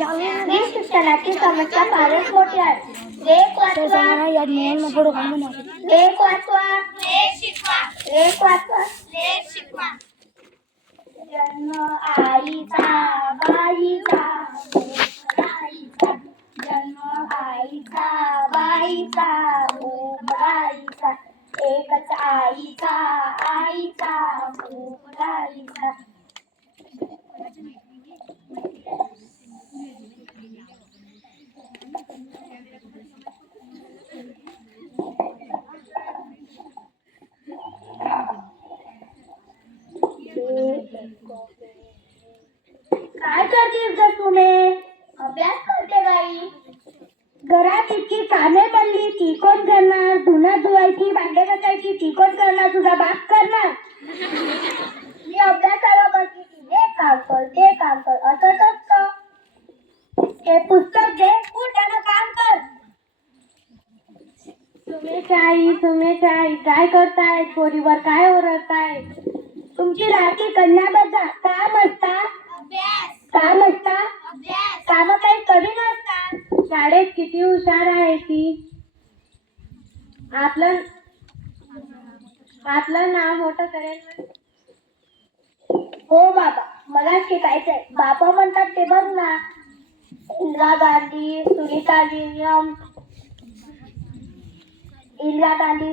ही शिक्षणाची समस्या फारच मोठी आहे. लेख वाचवा, लेख वाचवा, लेख वाचवा. जन्म आईचा बाईचा, बाईचा जन्म आईचा बाईचा, बाईचा एकच आईचा, आईचा बाईचा. काय करतेस ग तुम्ही? अभ्यास करते बाई. घरात इतकी कामे पडली ती कोण करणार? धुणं धुवायची, भांडे घासायची ती कोण करणार? तुझा बाप करणार. मी अभ्यासाला बसली की हे काम कर, ते काम कर असंच असतं. हे पुस्तक घे, त्यानं काम कर. तुम्ही काय करताय? पोरीवर काय ओरडताय? तुमची राहती कन्या बघा. काम असता, काम असता, काम काही कमी नसतात. शाळेत किती हुशार आहे ती. आपलं नाव मोठं करेल. हो बाबा, मला शिकायचंय. बाबा म्हणतात ते बघ ना. इंदिरा गांधी,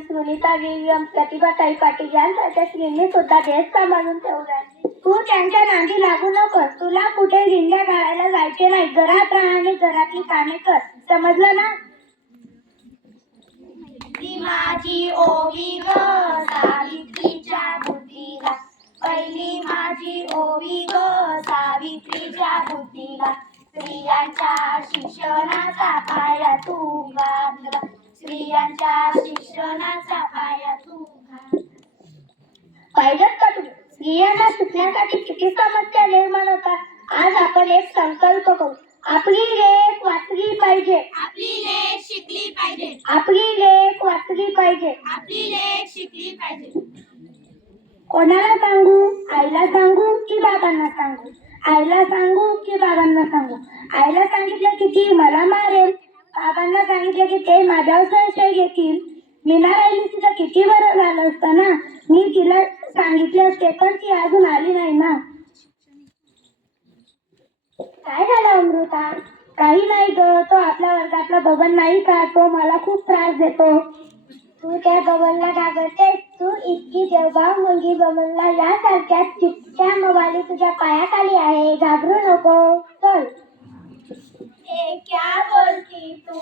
सुनीता विल्यम, प्रतिभाताई पाटील यांसारख्या स्त्रियांनी सुद्धा देश सांभाळून ठेवलाय. तू त्यांच्या नादी लागू नकोस. तुला कुठे रिंग्या गाळायला जायचे नाही. घरात राहा आणि घरातली कामे कर. समजलं ना? ती माझी ओवी ग सावित्रीच्या बुद्धीला, पहिली माझी ओवी ग सावित्रीच्या बुद्धीला. स्त्रियांच्या शिक्षणाचा पाया तू घातला, स्त्रियांच्या शिक्षणाचा पाया तू घातला. पाहिलं का तुम्ही? स्त्रियांना शिकण्यासाठी किती समस्या निर्माण होतात. आज आपण एक संकल्प करू. आपली लेक वाचली पाहिजे, आपली लेक शिकली पाहिजे, आपली लेक वाचली पाहिजे, आपली लेक शिकली पाहिजे. कोणाला सांगू? आईला सांगू की बाबांना सांगू? आईला सांगू की बाबांना सांगू? आईला सांगितलं की ती मला मारेल. बाबांना सांगितलं की ते माझ्यावर संशय घेतील. मीना राहिली तिला किती बरं झालं असतं ना. मी तिला सांगितले असते पण ती अजून आली नाही ना. काय झालं अमृता? काही नाही ग. तो आपल्या वर्गातला बबन नाही का, तो मला खूप त्रास देतो. तू त्या बबनला घाबरतेस? तू इतकी देवभाव मुलगी बबनला यासारख्या चिपट्या मवाली तुझ्या पायाखाली आहे. घाबरू नको. चल. क्या बोलती तू?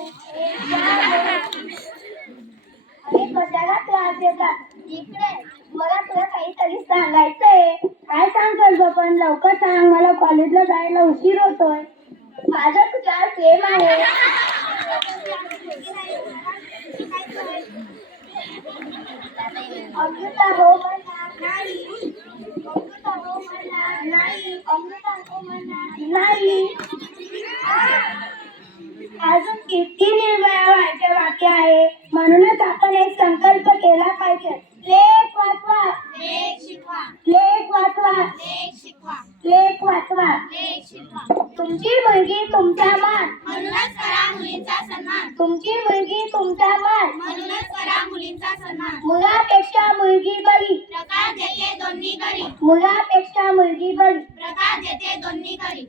अरे कशाला त्रास देतात? इकडे मला तुला काहीतरी सांगायचंय. काय सांगतोस बबन? लवकर सांग. मला कॉलेजला जायला उशीर होतोय. माझं तुझ्यावर प्रेम आहे. अमृता हो म्हणणार नाही. अमृता हो म्हणणार नाही. अमृता हो म्हणणार नाही. अजून किती निर्भया व्हायचे बाकी आहे. म्हणूनच आपण एक संकल्प केला पाहिजे. लेख वाचवा, लेक शिकवा, लेख वाचवा, लेक शिकवा, लेख वाचवा. लेक शिकवा. तुमची मुलगी तुमचा मान, म्हणूनच करा मुलींचा सन्मान, तुमची मुलगी तुमचा मान. म्हणूनच करा मुलींचा सन्मान. मुलापेक्षा मुलगी बरी, प्रकाश देते दोन्ही घरी, मुलापेक्षा मुलगी बरी. प्रकाश देते दोन्ही घरी.